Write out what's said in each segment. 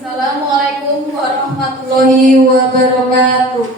Assalamualaikum warahmatullahi wabarakatuh.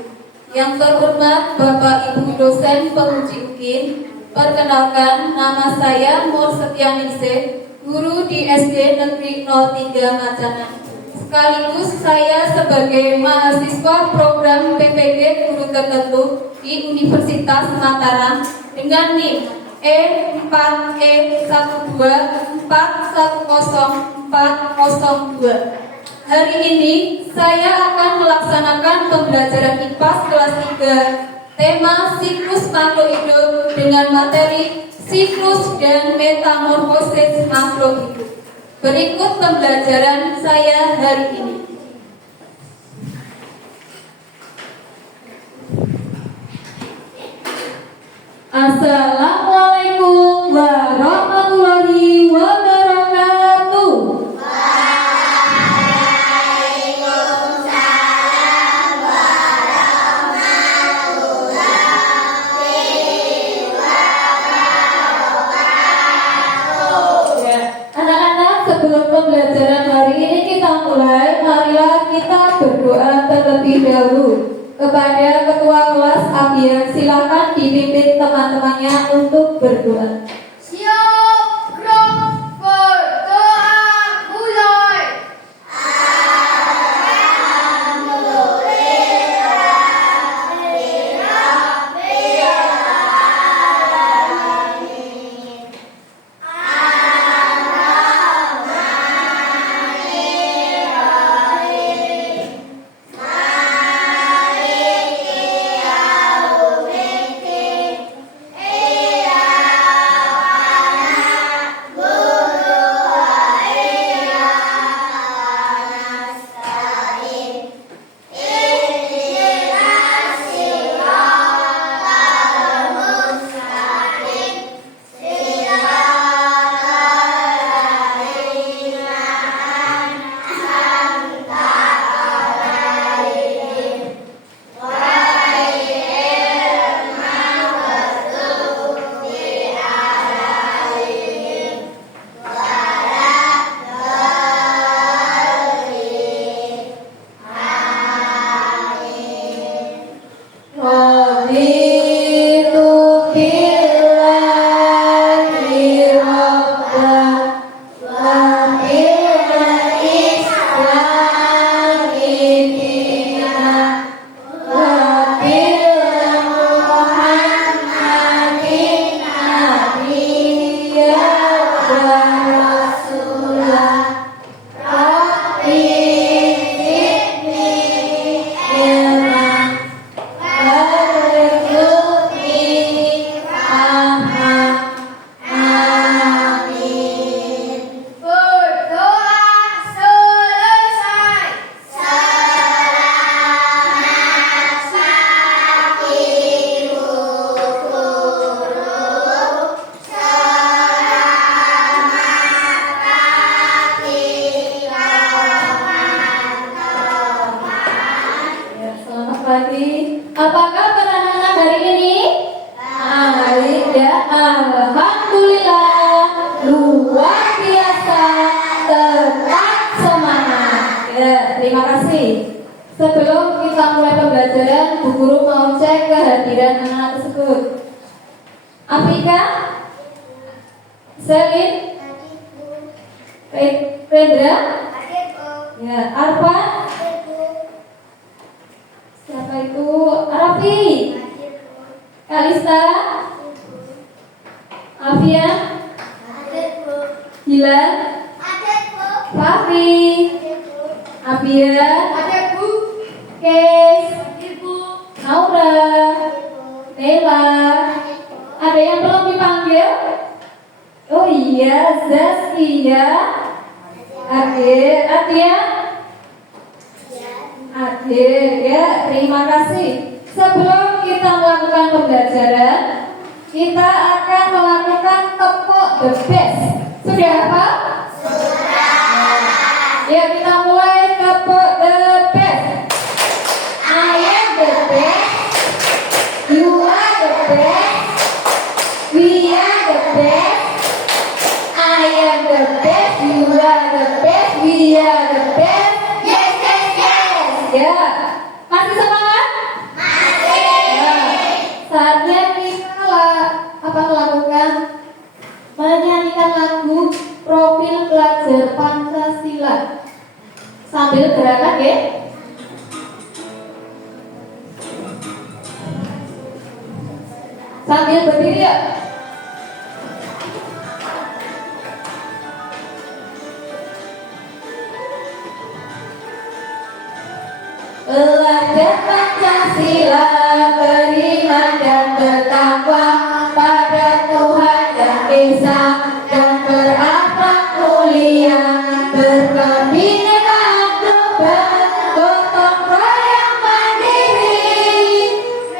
Yang terhormat Bapak Ibu dosen penguji UKIN, perkenalkan nama saya Nur Setianingsih, guru di SD Negeri 03 Macanan. Sekaligus saya sebagai mahasiswa program PPD Guru Tertentu di Universitas Mataram dengan NIM E4E12410402. Hari ini saya akan melaksanakan pembelajaran IPAS kelas 3, tema siklus makhluk hidup dengan materi siklus dan metamorfosis makhluk hidup. Berikut pembelajaran saya hari ini. Assalamualaikum warahmatullahi wabarakatuh. Waalaikumsalam warahmatullahi wabarakatuh. Ya, anak-anak, sebelum pembelajaran hari ini kita mulai, marilah kita berdoa terlebih dahulu kepada ketua kelas Abian. Silakan dipimpin teman-temannya untuk berdoa. Siap, gerak, berdoa, mulai. Apakah anak-anak hari ini? Baik ya, alhamdulillah, luar biasa, tetap semangat. Ya, terima kasih. Sebelum kita mulai pembelajaran, Bu Guru mau cek kehadiran anak tersebut. Afrika, Selin, Rendra, ya, Arfan. Siapa itu? Arafi, Kalista, Afian, Dilan, Fahri, Abia, Kes, Naura, Nela. Ada yang belum dipanggil? Oh iya, Zaskia, Adia, Adik ya, terima kasih. Sebelum kita melakukan pembelajaran, kita akan melakukan tepuk the best. Sudah apa? Sudah. Ya, kita mulai tepuk the best. I am the best. You are the best. We are the best. I am the best. You are the best. We are the best. Sambil gerakan ya. Sambil berdiri ya. Belajar Pancasila, beriman dan bertakwa pada Tuhan Yang Esa, dan berakhlak mulia, berkebinekaan global, gotong royong mandiri,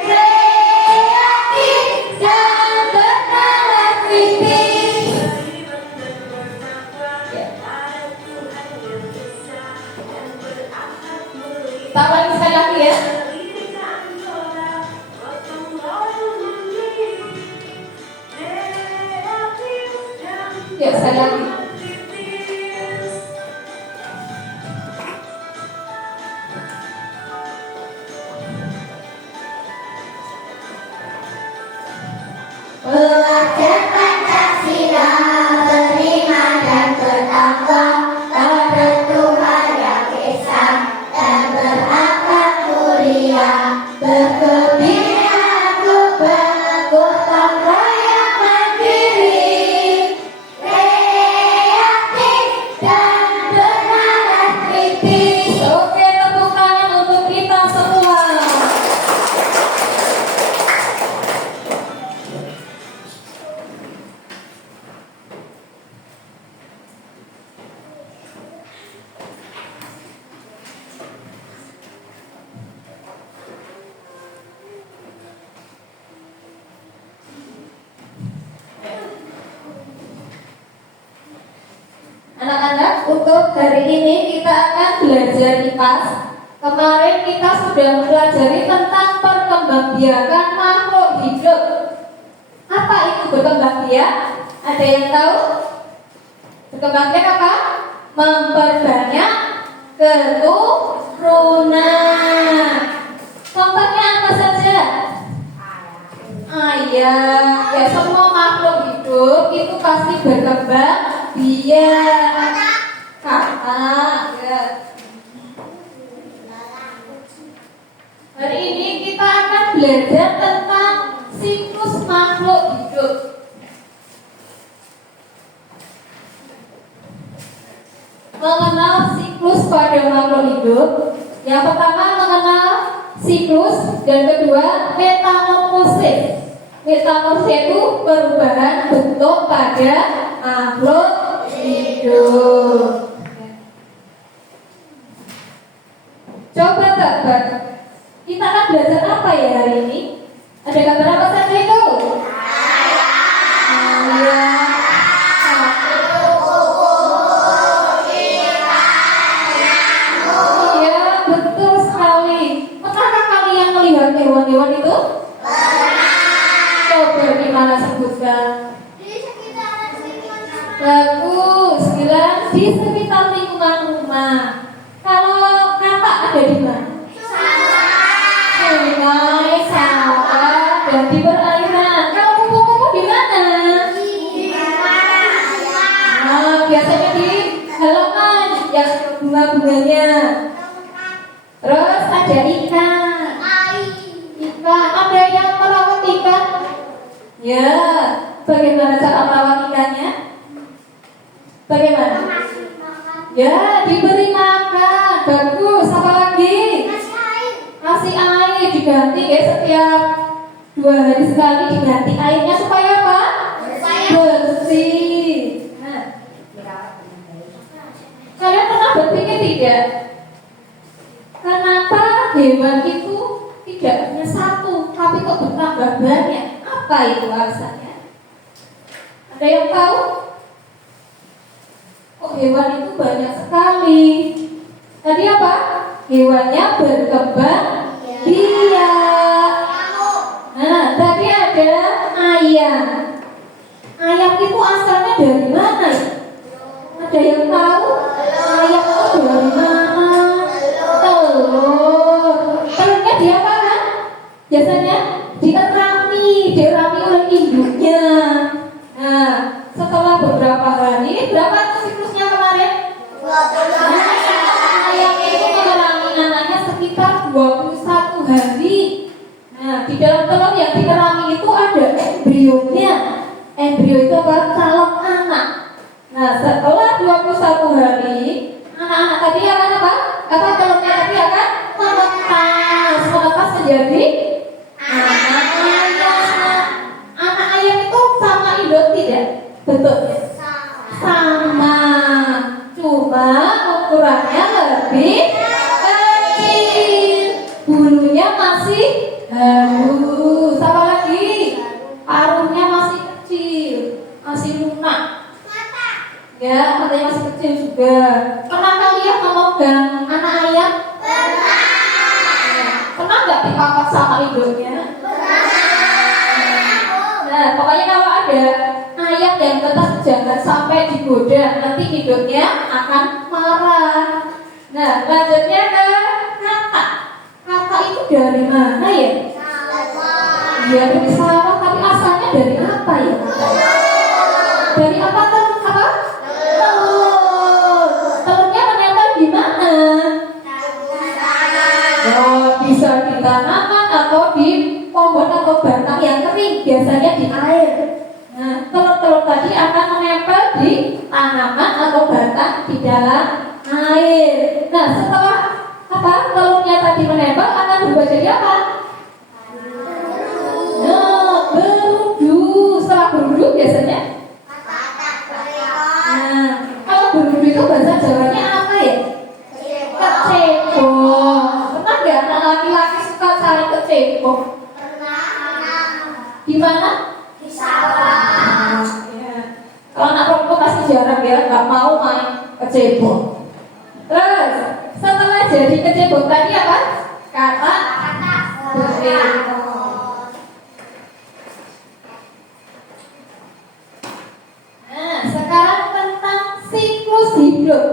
kreatif dan bernalar kritis. Tambah sekali lagi ya. Ya, sekali lagi. Belajar Pancasila, beriman dan bertakwa pada Tuhan Yang Esa, dan berakhlak mulia, berkebinekaan global, gotong royong mandiri, kreatif dan bernalar kritis. Oke, tepuk tangan untuk kita semua. Anak-anak, untuk hari ini kita akan belajar IPAS. Kemarin kita sudah mempelajari tentang perkembangbiakan makhluk hidup. Apa itu berkembangbiak? Ada yang tahu? Berkembangbiak apa? Memperbanyak keturunan. Contohnya apa saja? Ayam. Ya, semua makhluk hidup itu pasti berkembang biak. Kakak, ya. Hari ini kita akan belajar tentang siklus makhluk hidup. Mengenal siklus pada makhluk hidup. Yang pertama mengenal siklus, dan kedua metamorfosis. Metamorfosis itu perubahan bentuk pada makhluk hidup. Coba tebak, kita akan belajar apa ya hari ini? Ada gambar apa saja itu? Iya, betul sekali. Pernahkah kalian melihat hewan-hewan itu? Coba gimana sebutkan? Bagus, bilang di sekitar lingkungan rumah. Kalau katak ada di mana? Sungai, sawah, dan di perairan. Kalau kupu-kupu di mana? Nah, biasanya di halaman yang bunga-bunganya. Terus ada ikan. Ikan, ada yang merawat ikan? Ya, bagaimana cara merawat ikannya? Bagaimana? Ya, diberi makan. Bagus, apa lagi? Kasih air, diganti ya setiap 2 hari sekali diganti airnya supaya apa? Bersih. Nah, kalian pernah berpikir tidak? Kenapa hewan itu tidak hanya satu, tapi kok bertambah banyak? Apa itu alasannya? Ada yang tahu? Kok hewan itu banyak sekali? Tadi apa? Hewannya berkembang biak. Nah, tadi ada ayam. Ayam itu asalnya dari mana? Ada yang tahu? Ayam itu dari mana? Telur. Telurnya diapakan? Biasanya dierami oleh induknya. Nah, setelah beberapa hari, berapa itu siklusnya kemarin? 20 hari. Ayam 21 hari. Nah, di dalam telur yang dikerami itu ada embrionya. Embrio itu apa? Calon anak. Nah, setelah 21 hari, anak-anak tadi akan apa? Apa telurnya tadi akan menetas menjadi anak ayam. Anak ayam itu sama induk tidak? Bentuknya sama, cuma ukurannya lebih kecil, bulunya masih halus, apa lagi? Paruhnya masih kecil, masih lunak. Ya, matanya masih kecil juga. Pernah kalian memegang anak ayam? Pernah nggak dipapah sama induknya? Nah, pokoknya kalau ada ayam yang tetap jangan sampai digoda, nanti induknya akan marah. Nah, lanjutnya ke kata. Kata itu dari mana ya? Ya dari sawah, tapi asalnya dari apa ya? Dari apa kan? Apa? Telur. Telurnya menempel di mana? Oh, bisa di tanaman atau di pohon atau batang yang kering, biasanya di air. Nah, telur-telur tadi akan menempel di tanaman atau batang di dalam air. Nah, setelah apa? Telurnya tadi menempel akan berubah jadi apa? Nah, berudu. Setelah berudu biasanya. Nah, kalau berudu itu bahasa Jawanya apa ya? Kecebong. Pernah nggak anak laki-laki suka cari kecebong? Di mana? Di sawah. Ya. Kalau anak perempuan pasti jarang ya, nggak mau main kecebong. Terus setelah jadi kecebong tadi apa? Kata berebut. Nah, sekarang tentang siklus hidup.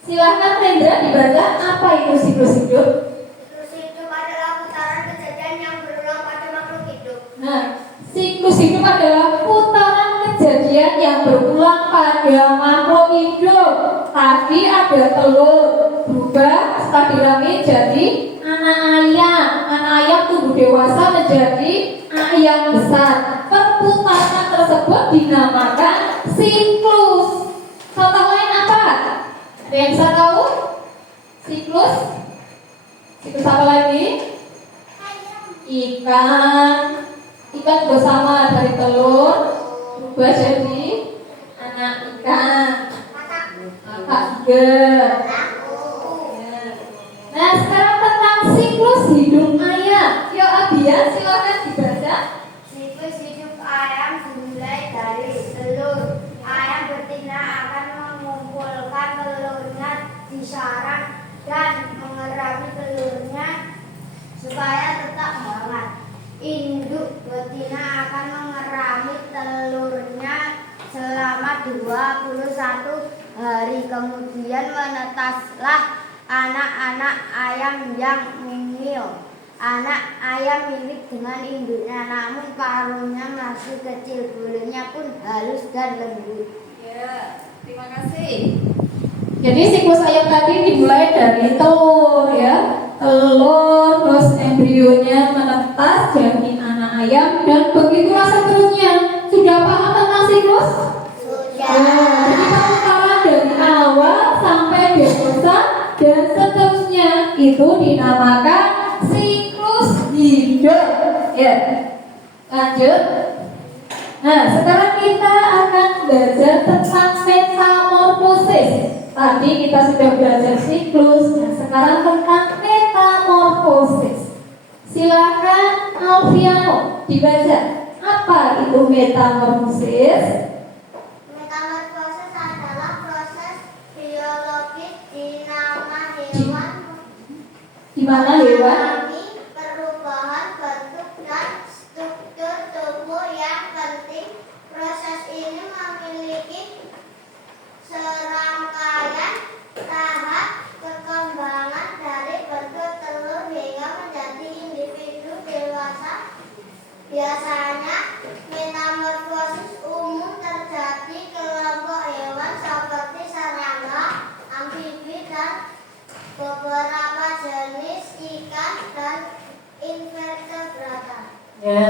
Silahkan Rendra dibaca apa itu siklus hidup. Siklus hidup adalah putaran kejadian yang berulang pada makhluk hidup. Nah, siklus hidup adalah putaran kejadian yang berulang pada makhluk hidup. Tadi ada telur, berubah setelah diramin jadi anak ayam. Anak ayam tumbuh dewasa menjadi ayam besar. Perputaran tersebut dinamakan siklus. Contoh lain apa? Ada yang bisa tahu? Siklus? Siklus apa lagi? Ikan. Ikan juga sama, dari telur berubah jadi anak ikan. Kakak juga. Nah, sekarang tentang siklus hidup ayam. Yuk Abian, silakan dibaca. Siklus hidup ayam dimulai dari telur. Ayam betina akan mengumpulkan telurnya di sarang dan mengerami telurnya supaya tetap hangat. Induk betina akan mengerami telurnya selama 21 hari. Kemudian menetaslah anak-anak ayam yang mungil. Anak ayam mirip dengan induknya, namun paruhnya masih kecil, bulunya pun halus dan lembut. Ya, terima kasih. Jadi siklus ayam tadi dimulai dari telur ya. Telur, terus embrionya menetas jadi anak ayam, dan begitulah seterusnya. Sudah paham tentang siklus? Sudah. Jadi perputaran dari awal sampai dewasa dan seterusnya itu dinamakan siklus hidup. Ya, lanjut. Nah, sekarang kita akan belajar tentang metamorfosis. Tadi kita sudah belajar siklus, nah sekarang tentang metamorfosis. Silakan Alfiano dibaca. Apa itu metamorfosis? Metamorfosis adalah proses biologis di mana hewan mengalami perubahan bentuk dan struktur tubuh yang penting. Proses ini memiliki serangkaian tahap perkembangan dari bentuk telur hingga menjadi individu dewasa. Biasanya metamorfosis umum terjadi kelompok hewan seperti serangga, amfibi, dan beberapa jenis invertebrata. Ya,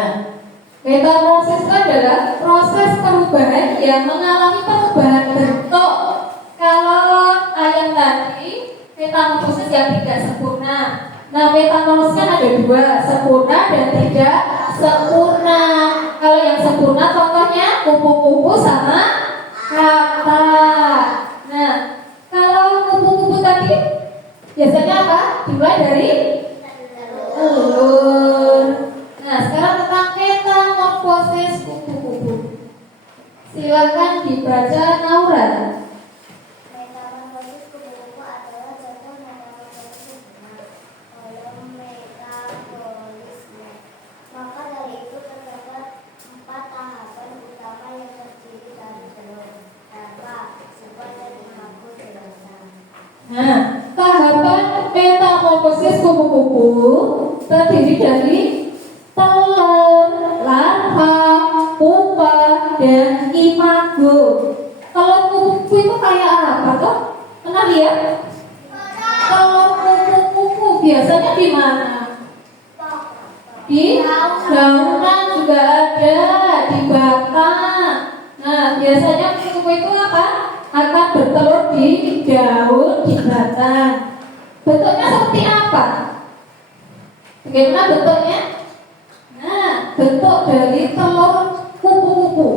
metamorfosis itu adalah proses perubahan yang mengalami perubahan bentuk. Kalau ayam tadi metamorfosis yang tidak sempurna. Nah, metamorfosis kan ada dua, sempurna dan tidak sempurna. Kalau yang sempurna contohnya kupu-kupu sama kata. Nah, kalau kupu-kupu tadi biasanya apa? Dimulai dari telur. Nah, sekarang tentang metamorfosis kupu-kupu. Silakan dibaca Naura. Metamorfosis kupu-kupu adalah contoh metamorfosis oleh metabolisme. Maka dari itu terdapat 4 tahapan utama yang terdiri dari telur, larva, pupa, dan maggosia. Nah, tahapan metamorfosis kupu-kupu terdiri dari telur, larva, pupa, dan imago. Kalau kupu-kupu itu kayak apa toh? Pernah lihat? Kalau kupu-kupu biasanya di mana? Di daunan juga ada, di batang. Nah, biasanya kupu-kupu itu apa? Akan bertelur di daun, di batang. Bentuknya seperti apa? Bagaimana bentuknya? Nah, bentuk dari telur kupu-kupu.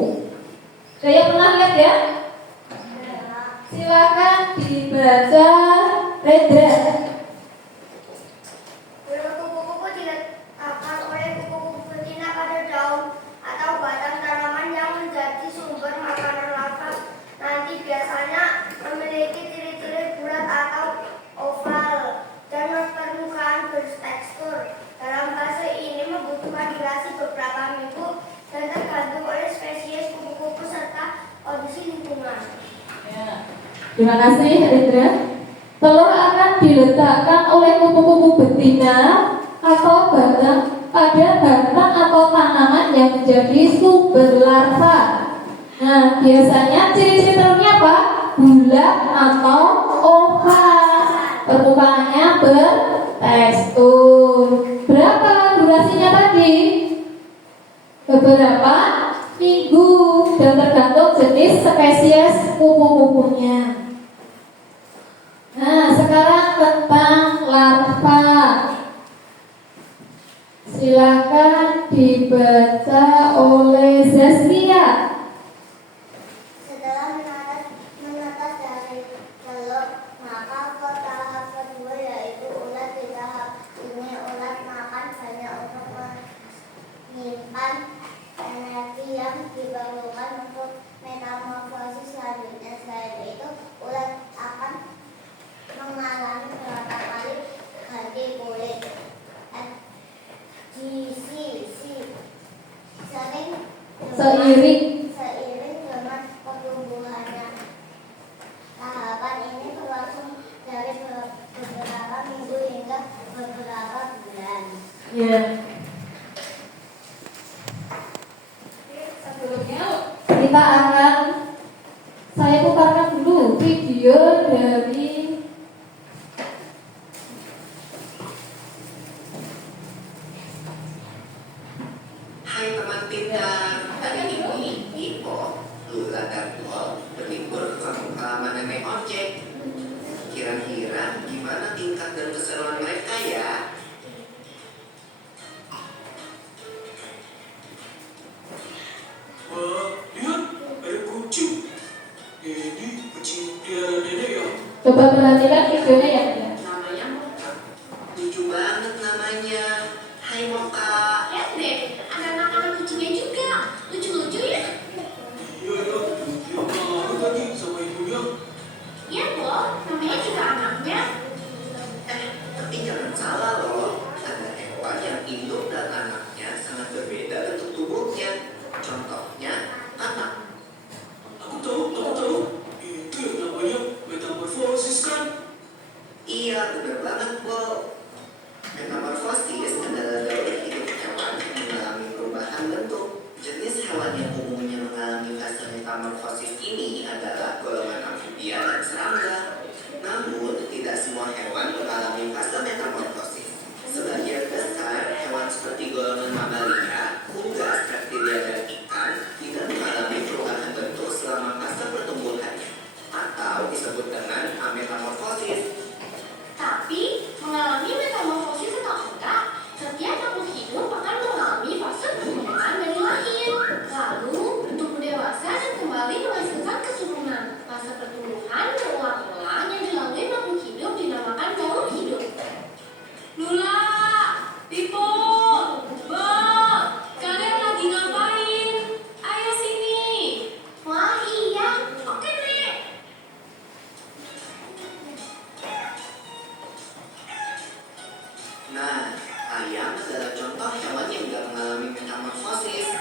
Saya pernah lihat ya? Silakan dibaca Redra. Telur kupu-kupu diletakkan oleh kupu-kupu betina pada daun atau batang tanaman yang menjadi sumber makanan larva. Nanti biasanya memiliki ciri-ciri bulat atau oval dan permukaan bertekstur. Dalam fase ini membutuhkan durasi beberapa minggu dan tergantung oleh spesies kupu-kupu serta kondisi lingkungan. Ya. Terima kasih Redra. Telur akan diletakkan oleh kupu-kupu betina atau batang pada batang atau tanaman yang menjadi sumber larva. Nah, biasanya ciri-ciri telurnya apa? Bulat atau oval. Permukaannya bertekstur. Berapa durasinya tadi? Beberapa minggu dan tergantung jenis spesies kupu-kupunya. Nah, sekarang tentang larva. Silakan dibaca oleh Zazkia. Setelah menetas dari telur, maka ke tahap kedua yaitu ulat. Di tahap ini ulat makan banyak untuk menyimpan energi yang diperlukan untuk metamorfosis selanjutnya. Selain itu, ulat akan mengalami beberapa kali ganti kulit. Seiring dengan pertumbuhannya. Tahapan ini berlangsung dari beberapa minggu hingga beberapa bulan. Ya. Sebelumnya saya putarkan dulu video dari Hai teman pintar, hari ini Iko, Lula dan Paul berlibur ke kampung halaman nenek ojek. Kira-kira gimana tingkat dan keseruan mereka ya? Wah, lihat ada kucing. Ini kucing piara nenek ya. coba perhatikan videonya ya. Namanya Moka. Lucu banget namanya. Hai Moka. Lihat deh, ada anak-anak kucingnya juga. Lucu-lucu ya? Iya ya, dia banget lagi sama ibunya. Iya kok, namanya juga anaknya. Tapi jangan salah loh. Ada hewan yang induk dan anaknya sangat berbeda bentuk tubuhnya. Contohnya anak. Aku tahu. Itu yang namanya metamorfosis kan? Iya, benar banget, Bo. Metamorfosis adalah daur hidup hewan yang mengalami perubahan bentuk. Jenis hewan yang umumnya mengalami fase metamorfosis ini adalah golongan amfibia dan serangga. Namun, tidak semua hewan mengalami fase metamorfosis. Sebagian besar hewan Ayam adalah contoh hewan yang tidak mengalami metamorfosis.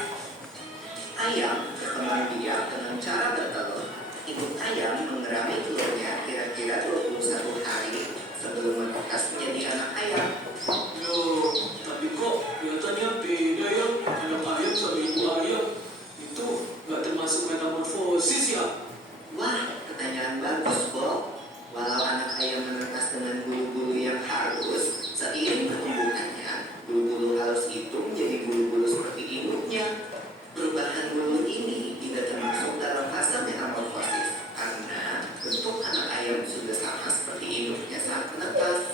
Ayam berkembang biak dengan cara bertelur. Induk ayam mengerami telurnya kira-kira 21 hari sebelum menetas menjadi anak ayam. Loh, tapi kok kelihatannya beda ya anak ayam sama ibu ayam. Itu nggak termasuk metamorfosis ya? Wah, pertanyaan bagus, Bob. Walau anak ayam menetas dengan bulu-bulu yang halus, seiring pertumbuhannya, bulu-bulu halus itu menjadi bulu-bulu seperti induknya. Perubahan bulu ini tidak termasuk dalam fase metamorfosis, karena bentuk anak ayam sudah sama seperti induknya saat menetas.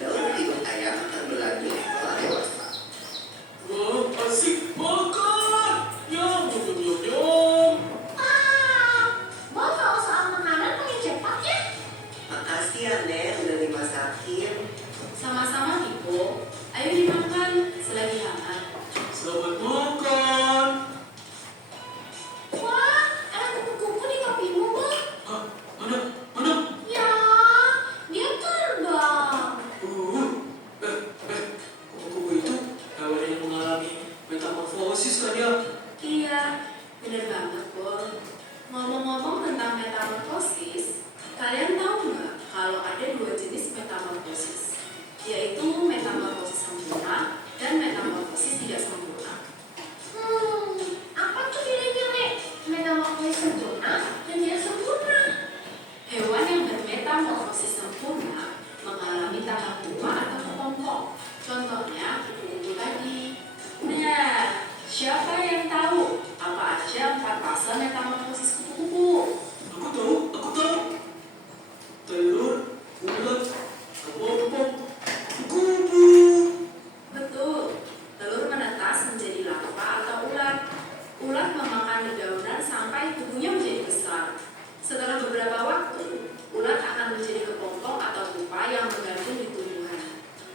Daun hidup ayam akan berlanjut setelah dewasa. Wah, asik makan! Nyam, nyam, nyam, nyam. Mau kalau soal makanan makin cepat ya? Makasih ya, Nek, udah dimasakin. Sama-sama, Ibu. Ayo dimakan selagi hangat. Selamat makan. Wah, ada kupu-kupu di kopimu, Bang. Hah? Mana? Mana? Ya, dia terbang. Kupu-kupu itu hewan yang mengalami metamorfosis kan ya? Iya, benar banget, Bol. Ngomong-ngomong tentang metamorfosis, kalian tahu nggak kalau ada dua jenis metamorfosis, yaitu metamorfosis sempurna dan metamorfosis tidak sempurna. Apa tuh bedanya, Nek? Metamorfosis sempurna dan tidak sempurna. Hewan yang bermetamorfosis sempurna mengalami tahap tua atau kepompong. Contohnya kupu-kupu tadi. Nah, siapa yang tahu apa aja 4 fase metamorfosis kupu-kupu? Aku tahu. Telur, ulat, kepompong, kupu. Betul, telur menetas menjadi larva atau ulat. Ulat memakan dedaunan sampai tubuhnya menjadi besar. Setelah beberapa waktu, ulat akan menjadi kepompong atau pupa yang menggantung di tumbuhan.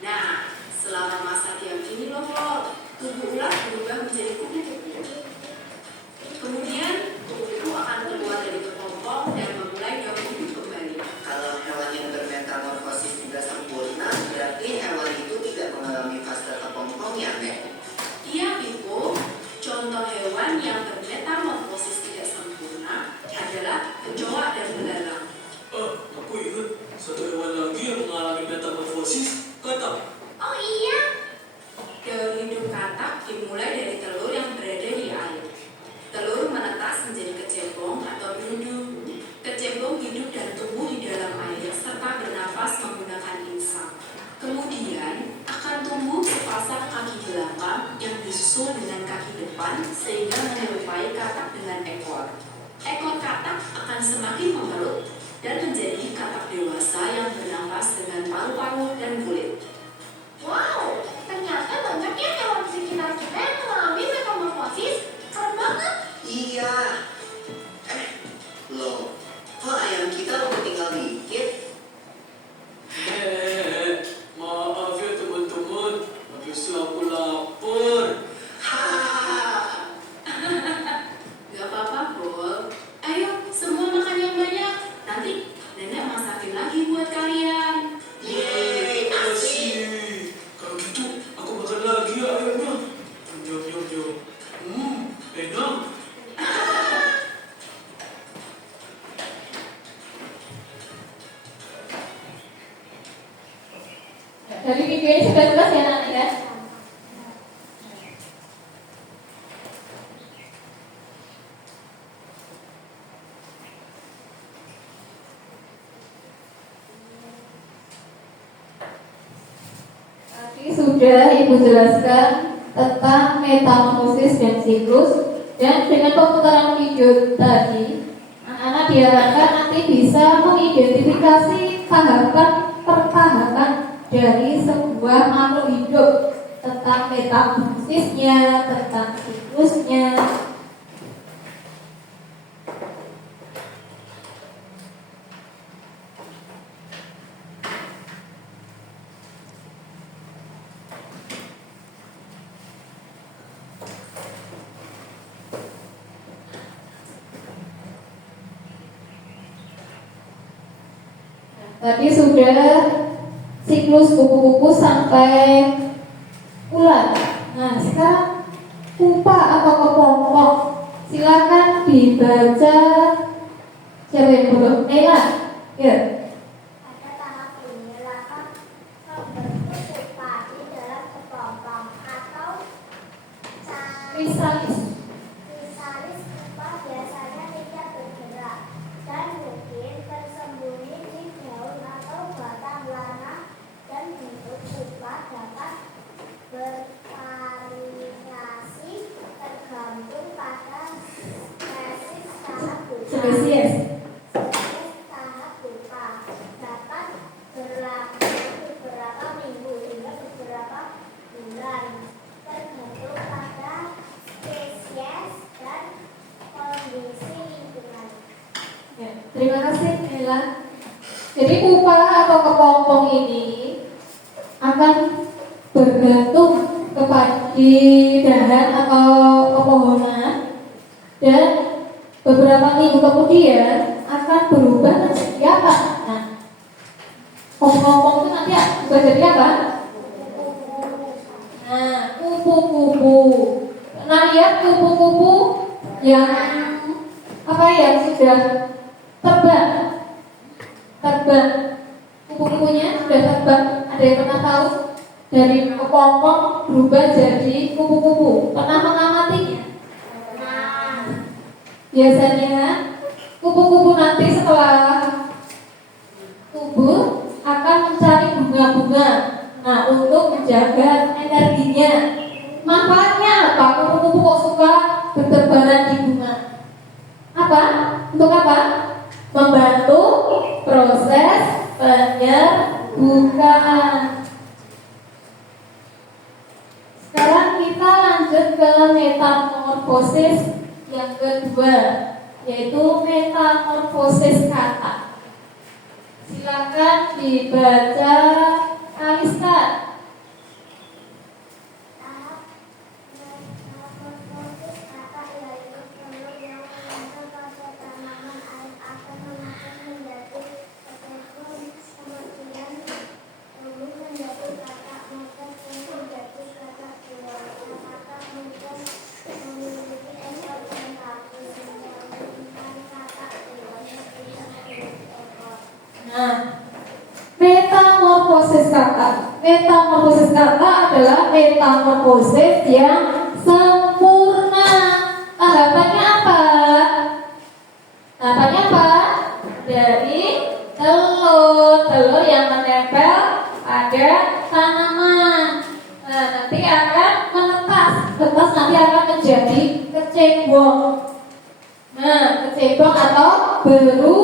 Nah, selama masa diam ini loh, tubuh ulat berubah menjadi kupu-kupu. Kemudian, kupu-kupu akan keluar dari kepompong dan memulai daur hidup kembali. Kalau hewan yang bermetamorfosis tidak sempurna, berarti hewan itu tidak mengalami fase kepompong ya, Nek? Iya, Pipo. Contoh hewan yang bermetamorfosis tidak sempurna adalah kecoa dan belalang. Aku ingat satu hewan lagi yang mengalami metamorfosis, katak. Oh iya, Daur hidup katak dimulai dari telur yang berada di air. Telur menetas menjadi kecebong atau berudu. Kecebong hidup dan tumbuh di dalam air serta bernafas menggunakan insang. Kemudian akan tumbuh sepasang kaki belakang yang disusul dengan kaki depan sehingga menyerupai katak dengan ekor. Ekor katak akan semakin mengerut dan menjadi katak dewasa yang bernafas dengan paru-paru dan kulit. wow, ternyata banyak ya hewan di sekitar kita yang mengalami metamorfosis. Keren banget. Iya. Loh, kok ayam kita udah tinggal dikit? Maaf ya teman-teman, habis itu aku lapar. Gak apa-apa, Bol. Ayo, semua makan yang banyak. Nanti nenek masakin lagi buat kalian. Yeay, asik. Asik. Kalau gitu, aku makan lagi ya ayamnya. Nyam, nyam, nyam. Enak. Dari video ini sudah jelas ya, Nak, ya? Tadi sudah Ibu jelaskan tentang metamorfosis dan siklus, dan dengan pemutaran video tadi, anak-anak diharapkan nanti bisa mengidentifikasi tahapan per tahapan dari sebuah makhluk hidup, tentang metamorfosisnya, tentang siklusnya. Tadi sudah siklus kupu-kupu sampai ulat. Nah, sekarang pupa atau kepompong. Silakan dibaca. Siapa yang belum? Nela. Ya. Pada tahap ini, lava membentuk pupa di dalam kepompong atau Kristalis. kristalis. Pupa biasanya tidak bergerak dan mungkin tersembunyi di daun atau batang tanah, dan bentuk pupa dapat bervariasi tergantung pada spesies tahap pupa. Spesies. Spesies tahap pupa dapat berlangsung beberapa minggu hingga beberapa bulan, tergantung pada spesies dan kondisi lingkungan. Ya, terima kasih Nela. Jadi pupa atau kepompong ini akan bergantung kepada di dahan atau pepohonan, dan beberapa minggu kemudian akan berubah menjadi apa? Nah, kepompong itu nanti berubah jadi apa? Nah, kupu-kupu. Pernah lihat kupu-kupu yang apa, yang sudah terbang? Kupu-kupunya sudah terbang. Ada yang pernah tahu? Dari kepompong berubah jadi kupu-kupu. Pernah mengamatinya? Biasanya kupu-kupu nanti setelah tumbuh akan mencari bunga-bunga. Nah, untuk menjaga energinya. Manfaatnya apa? Kupu-kupu kok suka berterbangan di bunga? Apa? Untuk apa? Membantu proses penyerbukan. Sekarang kita lanjut ke metamorfosis yang kedua, yaitu metamorfosis kata. Silakan dibaca, Alisa. Tahap metamorfosis kata yaitu telur yang menempel pada tanaman air akan mengembang menjadi kecebong, kemudian tumbuh menjadi kata mungkin menjadi kata dewasa. Kata mungkin memiliki ekor dan kaki, sedangkan kata dewasa tidak memiliki ekor. Nah, metamorfosis kata. Metamorfosis kata adalah metamorfosis yang sempurna. Tanggapannya apa? Tanggapannya apa? Dari telur yang menempel pada tanaman. Nah, nanti akan menetas. Menetas nanti akan menjadi kecebong. Nah, kecebong atau berudu.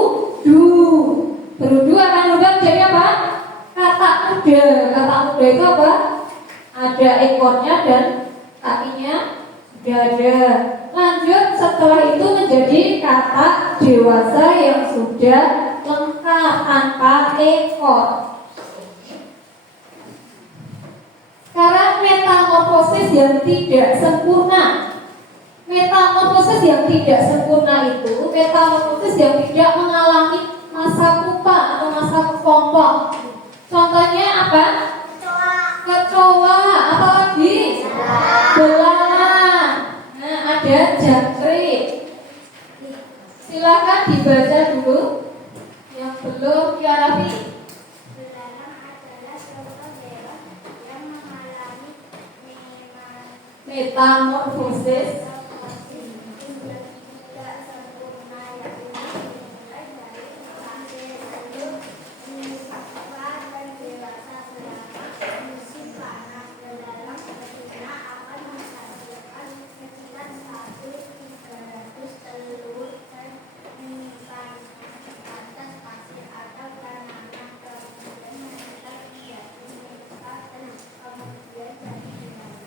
Berudu akan berubah menjadi apa? Kata muda. Kata muda itu apa? Ada ekornya dan kakinya sudah ada. Lanjut setelah itu menjadi kata dewasa yang sudah lengkap tanpa ekor. Sekarang metamorfosis yang tidak sempurna. Metamorfosis yang tidak sempurna itu metamorfosis yang tidak mengalami masa pupa atau masa kepompong. Contohnya apa? Kecoa. Apa lagi? Belalang. Nah, ada jangkrik. Silakan dibaca dulu. Yang belum, ya Raffi. Belalang adalah contoh hewan yang mengalami Metamorfosis. tidak sempurna, yaitu dimulai dari fase telur, pupa, dan dewasa. Selama musim panas, belalang betina akan menghasilkan sekitar 1.300 telur dan menyimpan atas pasir atau tanaman, kemudian menetas menjadi pupa dan kemudian jadi belalang.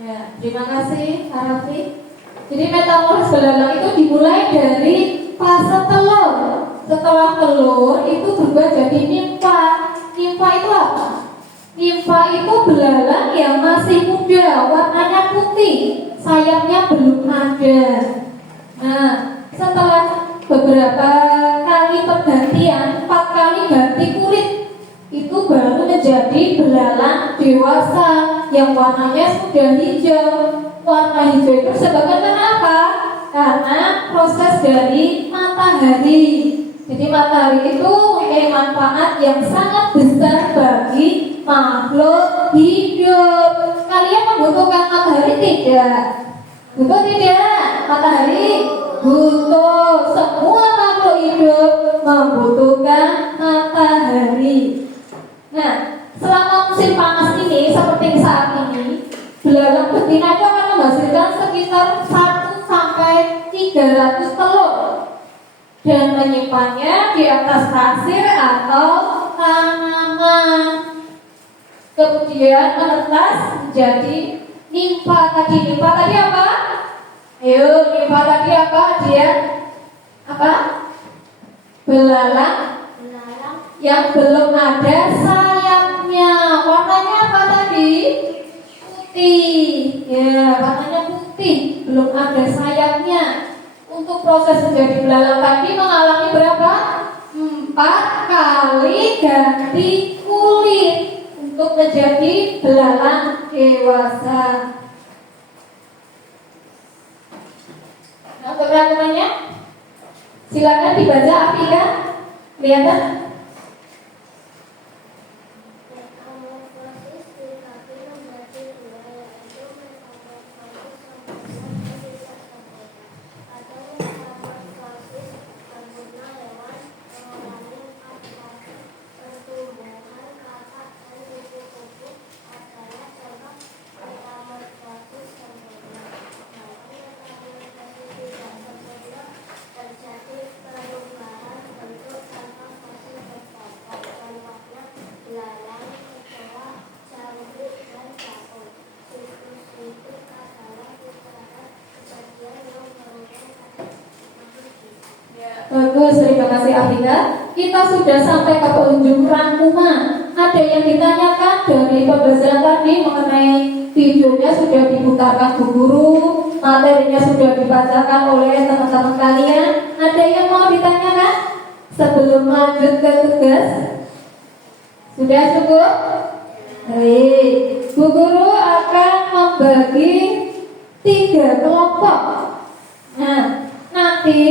Ya, terima kasih Raffi. Jadi metamorfosis belalang itu dimulai dari fase telur. Setelah telur itu berubah jadi nimfa. Nimfa itu apa? Nimfa itu belalang yang masih muda, warnanya putih, sayapnya belum ada. Nah, setelah beberapa kali pergantian, 4 kali ganti kulit, itu baru menjadi belalang dewasa yang warnanya sudah hijau. Warna hijau itu disebabkan karena apa? Karena proses dari matahari. Jadi matahari itu mempunyai manfaat yang sangat besar bagi makhluk hidup. Kalian membutuhkan matahari tidak? Butuh tidak? Matahari butuh. Semua makhluk hidup membutuhkan matahari. Nah, selama musim panas ini seperti saat ini, belalang betina itu akan menghasilkan sekitar 1 sampai 300 telur dan menyimpannya di atas pasir atau tanaman. Kemudian menetas menjadi nimfa tadi. Nimfa tadi apa? Ayo, nimfa tadi apa? Dia apa? Belalang yang belum ada sayapnya. Warnanya apa tadi? Putih. Ya, warnanya putih, belum ada sayapnya. Untuk proses menjadi belalang tadi mengalami berapa? 4 kali ganti kulit untuk menjadi belalang dewasa. Nah, untuk rangkumannya silakan dibaca Afika. Kelihatan? Bagus, terima kasih Afika. Kita sudah sampai ke pengunjung rangkuman. Ada yang ditanyakan dari pembelajaran tadi mengenai videonya sudah diputarkan Bu Guru, materinya sudah dibacakan oleh teman-teman kalian. Ada yang mau ditanyakan sebelum lanjut ke tugas? Sudah cukup? Baik, Bu Guru akan membagi 3 kelompok. Nah, nanti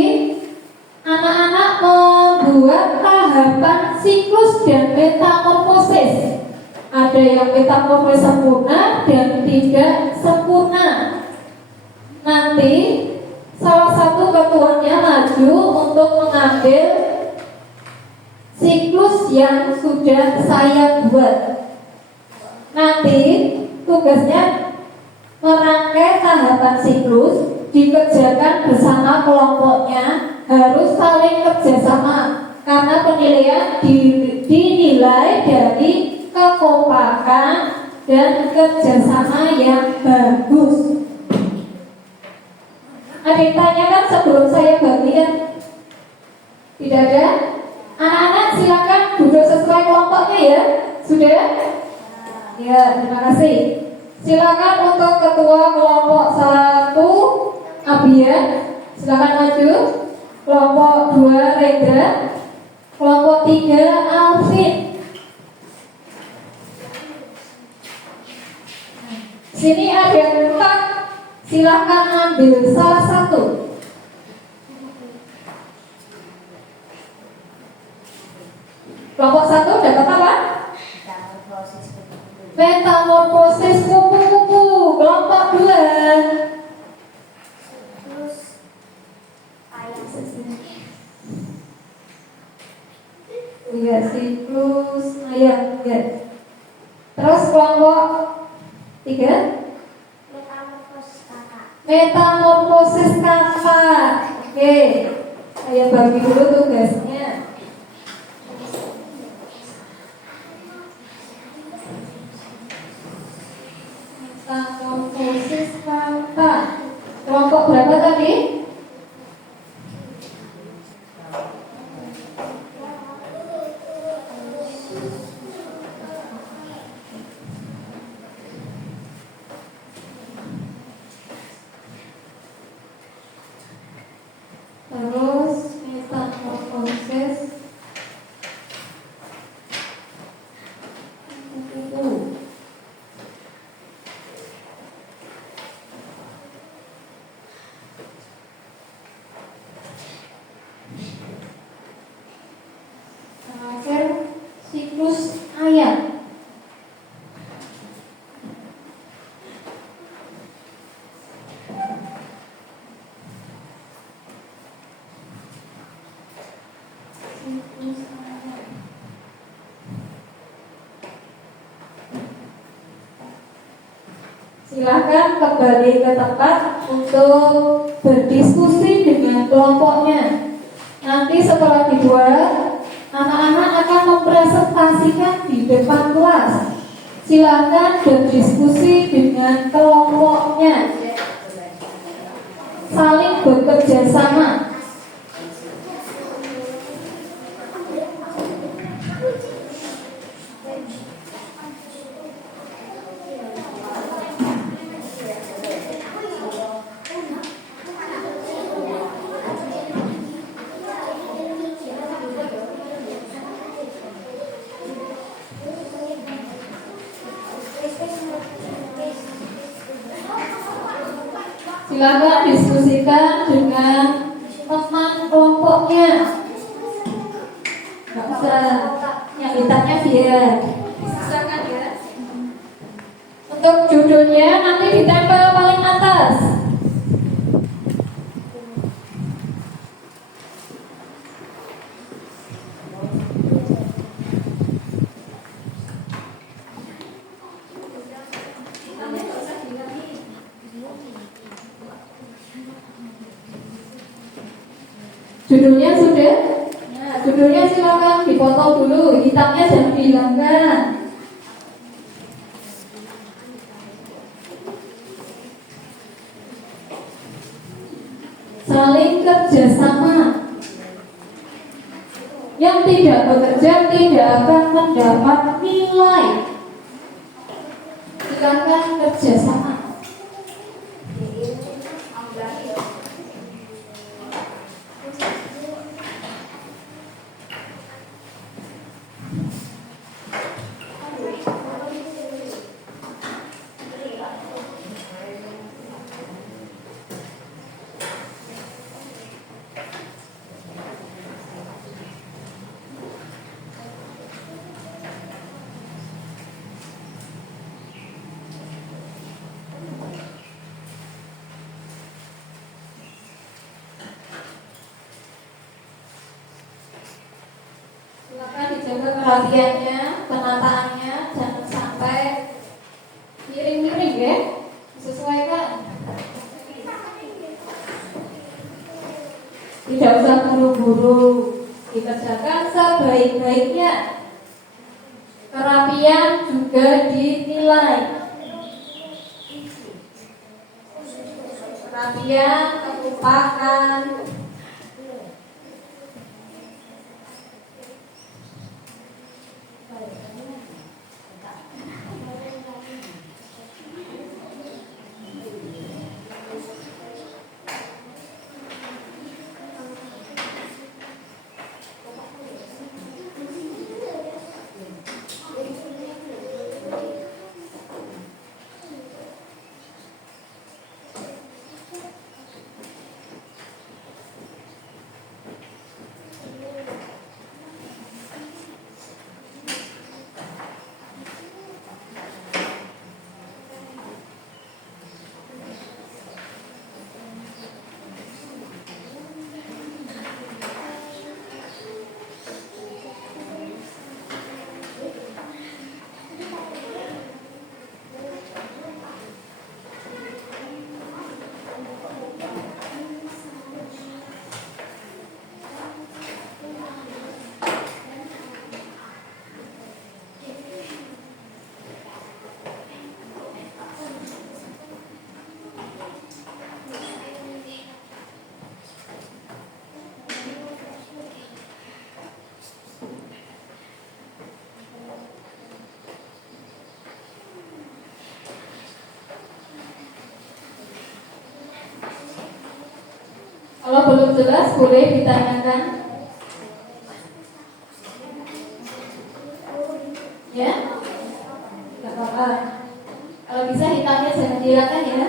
anak-anak membuat tahapan siklus dan metamorfosis. Ada yang metamorfosis sempurna dan tidak sempurna. Nanti salah satu ketuanya maju untuk mengambil siklus yang sudah saya buat. Nanti tugasnya merangkai tahapan siklus, dikerjakan bersama kelompoknya, harus saling kerjasama karena penilaian dinilai dari kekompakan dan kerjasama yang bagus. Ada yang tanyakan sebelum saya bagikan? Tidak ada? Anak-anak silakan duduk sesuai kelompoknya ya. Sudah? Ya, terima kasih. Silakan untuk ketua kelompok 1 Abian, silakan maju. Kelompok 2 Rega, kelompok 3 Alvin. Sini ada 4, silakan ambil salah satu. Kelompok 1 dapat apa? Metamorfosis kupu-kupu. Kelompok 2 ya, siklus ayam ya. Terus kelompok 3 metamorfosis kakak. Oke, saya bagi dulu tugasnya. Metamorfosis kakak. Kelompok berapa tadi? Terus metamorfosis siklus ayat. Silakan kembali ke tempat untuk berdiskusi dengan kelompoknya. Nanti setelah dibuat, anak-anak akan mempresentasikan di depan kelas. Silakan berdiskusi dengan kelompoknya. Saling bekerja sama. Silakan diskusikan dengan teman kelompoknya. Nggak usah yang ditanya dia. Silakan ya. Untuk judulnya nanti ditempel paling atas. Judulnya sudah? Nah, judulnya silakan dipotong dulu, hitamnya jangan dihilangkan. Saling kerjasama. Yang tidak bekerja tidak akan mendapat nilai. Silakan kerjasama. Silakan dijaga perhatiannya, penataannya, jangan sampai miring-miring ya, disesuaikan. Tidak usah buru-buru, dikerjakan sebaik-baiknya. Kerapian juga dinilai. Kerapian, kekompakan. Kalau belum jelas boleh ditanyakan. Ya? Tidak apa-apa. Kalau bisa hitamnya jangan dihilangkan ya.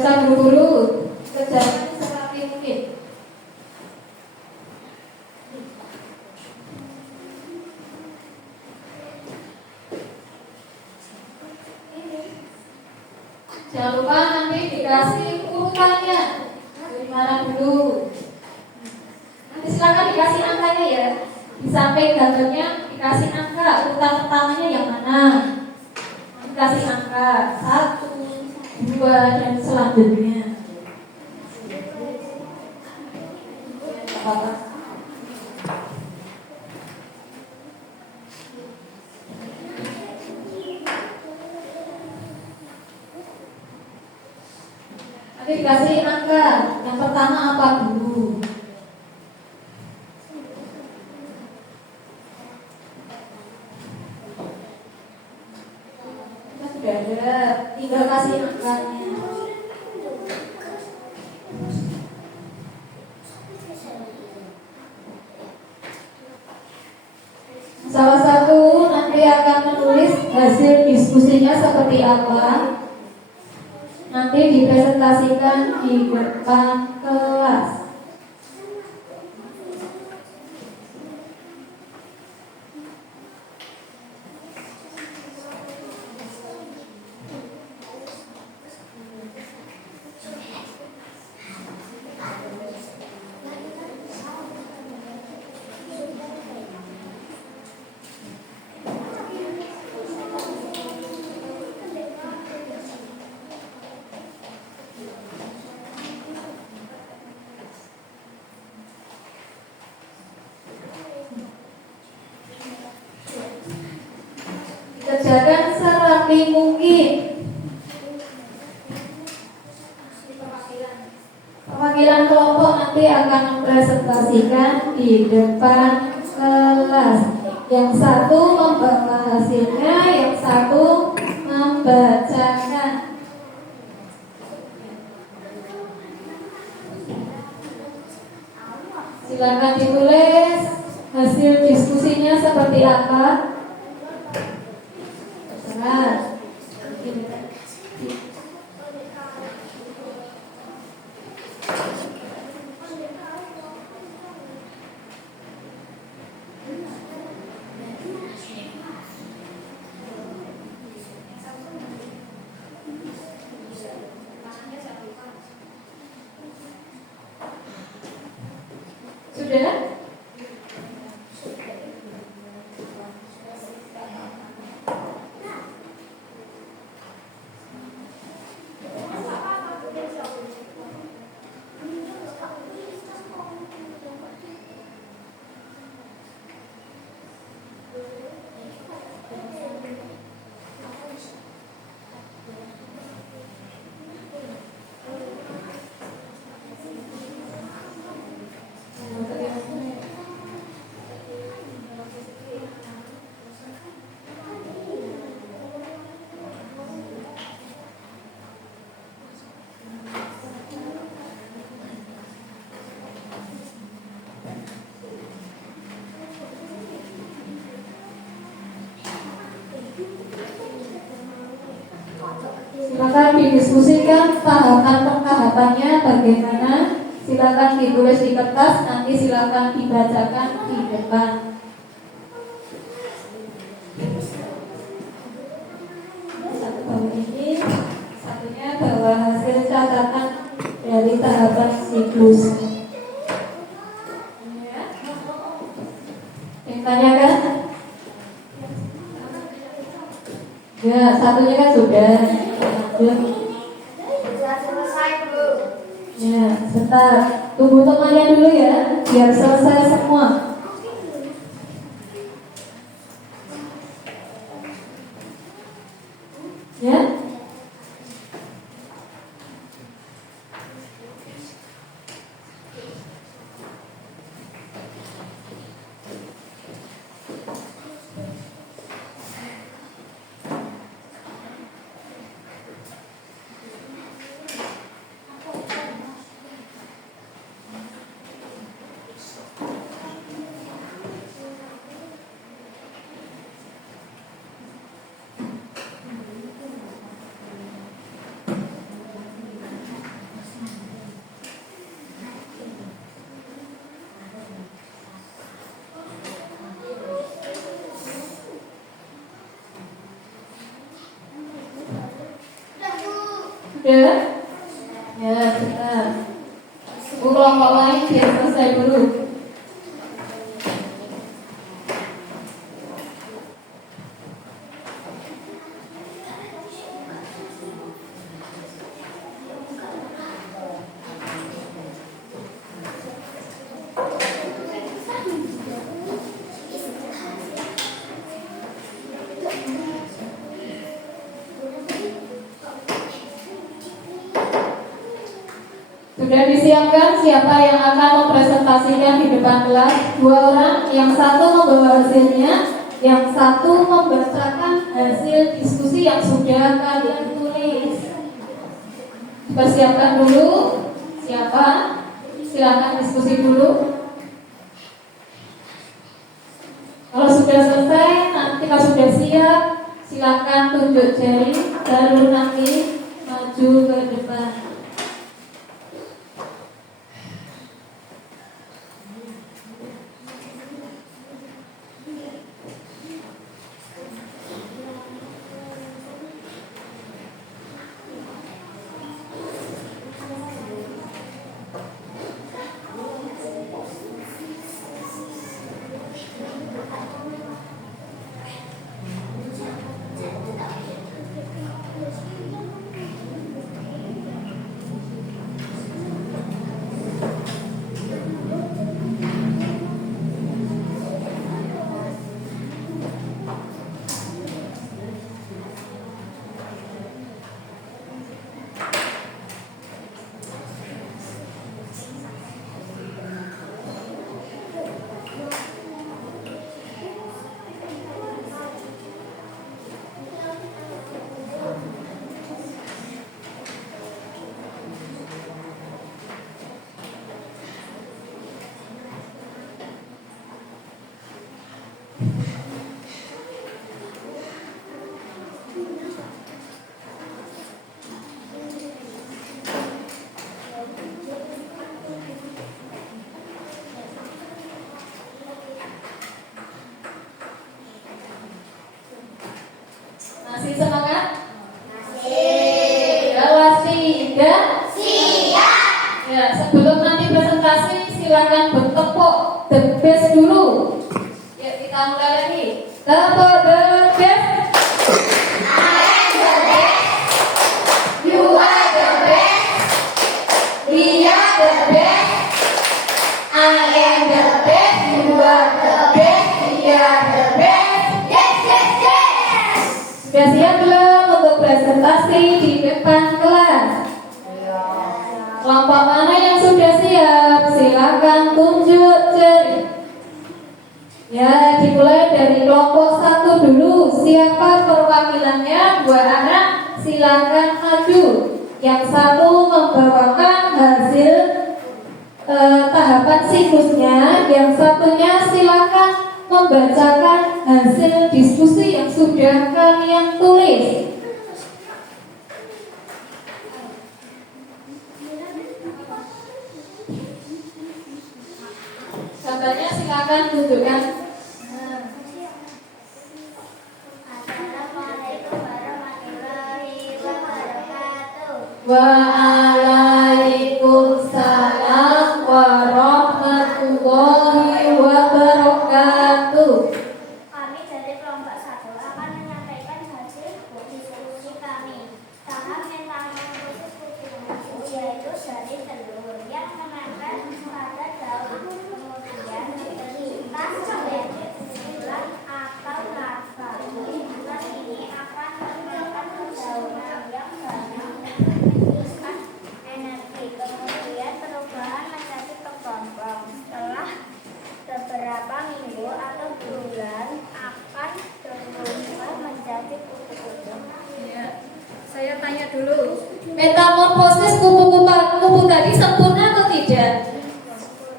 Pemirsa guru-guru, kerjakan serapi mungkin. Jangan lupa nanti dikasih urutannya. Dari mana dulu? Nanti silakan dikasih angkanya ya. Di samping gambarnya dikasih angka, urutan pertamanya yang mana? Dikasih angka 1, 2 dan selanjutnya. Apa-apa. Nanti dikasih angka. Yang pertama apa dulu? Sudah ada, tinggal kasih angkanya. Salah satu nanti akan menulis hasil diskusinya seperti apa. Nanti dipresentasikan di depan kelas. Kerjakan serapi mungkin. Perwakilan kelompok nanti akan mempresentasikan di depan kelas. Yang satu membawa hasilnya, yang satu membacakan. Silakan ditulis hasil diskusinya seperti apa. Terserah. Sudah? Silakan didiskusikan tahapan-tahapannya bagaimana. Silakan ditulis di kertas, nanti silakan dibacakan di depan. Satu bawa ini, satunya bawa hasil catatan dari tahapan siklus. Yang tanyakan? Ya, satunya kan sudah. Sudah selesai, Bu. Ya, sebentar. Tunggu temannya dulu ya, biar selesai semua. Ya. Sudah? Ya, sudah. Kelompok lain biar selesai dulu. Sudah disiapkan siapa yang akan mempresentasikan di depan kelas? 2 orang, yang satu membawa hasilnya, yang satu membacakan hasil diskusi yang sudah kalian tulis. Persiapkan dulu. Siapa? Silakan diskusi dulu. Kalau sudah selesai, nanti kalau sudah siap, silakan tunjuk jari, baru nanti maju ke depan. Masih semangat? Masih. Evaluasi dan siap. Ya, sebelum nanti presentasi silakan bertepuk the best dulu. Ya, kita mulai lagi. Tepuk the best. I am the best. You are the best. We are the best. I am the best. You are the best. We are the best. Yes, yes, yes. Sudah siap belum untuk presentasi di depan kelas? Kelompok mana yang sudah siap? Silakan tunjuk jari. Ya, dimulai dari kelompok 1 dulu. Siapa perwakilannya? 2 anak, silakan maju. Yang satu membawakan hasil tahapan siklusnya, yang satunya silakan membacakan hasil diskusi yang sudah kalian tulis. Gambarnya silakan tunjukkan. Assalamualaikum warahmatullahi wabarakatuh. Waalaikumsalam warahmatullahi wabarakatuh. Kami dari kelompok 1 akan menyampaikan hasil diskusi kami. Tahap metamorfosis kupu-kupu yaitu dari telur yang menempel pada daun kemudian terlintas menjadi bulan atau larva. Bulan ini akan mengeluarkan dedaunan yang banyak menghasilkan energi. Kemudian perubahan menjadi kepompong. Setelah beberapa minggu atau bulan akan berubah menjadi kupu-kupu. Ya, saya tanya dulu. Metamorfosis kupu-kupu tadi sempurna atau tidak?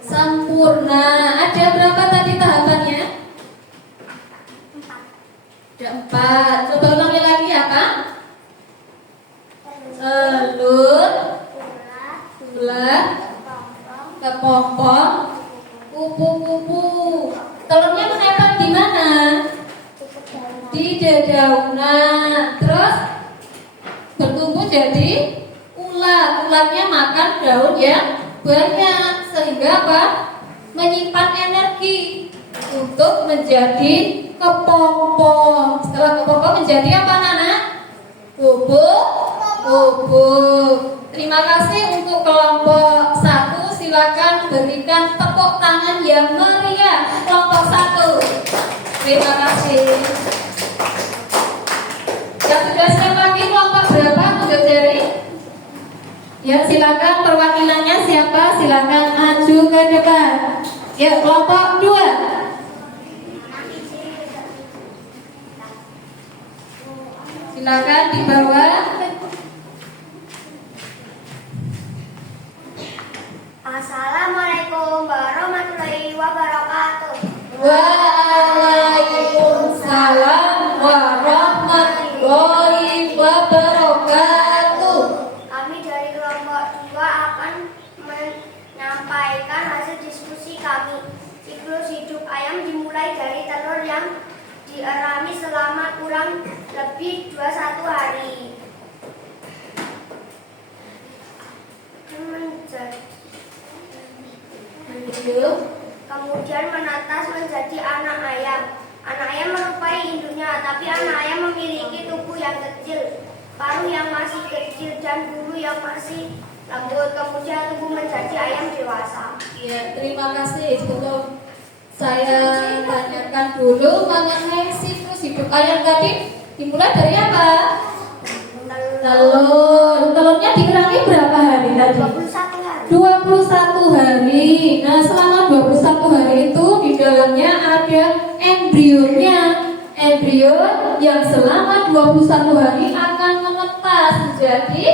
Sempurna. Ada berapa tadi tahapannya? 4. Ada 4. Coba ulangi lagi apa? Telur, bulat, kepompong, kupu-kupu. Telurnya menempel di mana? Di dedaunan. Terus bertumbuh jadi keputusannya makan daun yang banyak sehingga apa? Menyimpan energi untuk menjadi kepompong. Setelah kepompong menjadi apa anak-anak? Bubuk. Terima kasih untuk kelompok 1. Silakan berikan tepuk tangan yang meriah kelompok 1. Terima kasih. Yang sudah siap lagi kelompok berapa? Tunjuk jari. Ya, silakan perwakilannya siapa? Silakan maju ke depan. Ya, kelompok 2. Silakan di bawah. Assalamualaikum warahmatullahi wabarakatuh. Waalaikumsalam warahmatullahi wabarakatuh. Kami dari kelompok 2 akan menyampaikan hasil diskusi kami. Siklus hidup ayam dimulai dari telur yang dierami selama kurang lebih 21 hari. Kemudian menetas menjadi anak ayam. Anak ayam menyerupai induknya, tapi anak ayam memiliki tubuh yang kecil, paruh yang masih kecil, dan bulu yang masih lembut. Kemudian tumbuh menjadi ayam dewasa. Ya, terima kasih. Sebelum saya tanyakan dulu mengenai siklus hidup ayam tadi dimulai dari apa? Telur. Telurnya dikurangi berapa hari tadi? 21 hari. 21 hari. Nah, selama 21 hari itu di dalamnya ada embrionya. Embrio yang selama 21 hari akan menetas menjadi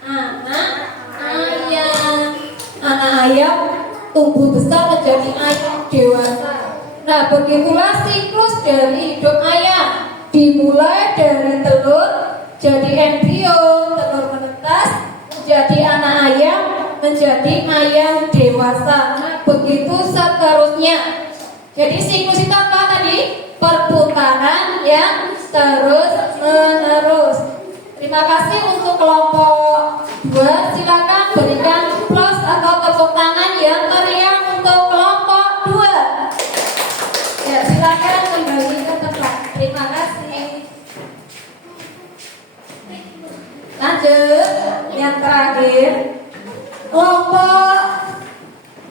anak ayam. Anak ayam tumbuh besar menjadi ayam dewasa. Nah, begitulah siklus dari hidup ayam. Dimulai dari telur jadi embrio, telur menetas menjadi anak ayam, menjadi ayam dewasa. Nah, begitu seterusnya. Jadi siklus itu apa tadi? Perputaran yang terus menerus. Terima kasih untuk kelompok 2. Silakan berikan plus atau tepuk tangan yang meriah untuk kelompok 2. Ya, silakan kembali ke tempat. Terima kasih. Lanjut, yang terakhir kelompok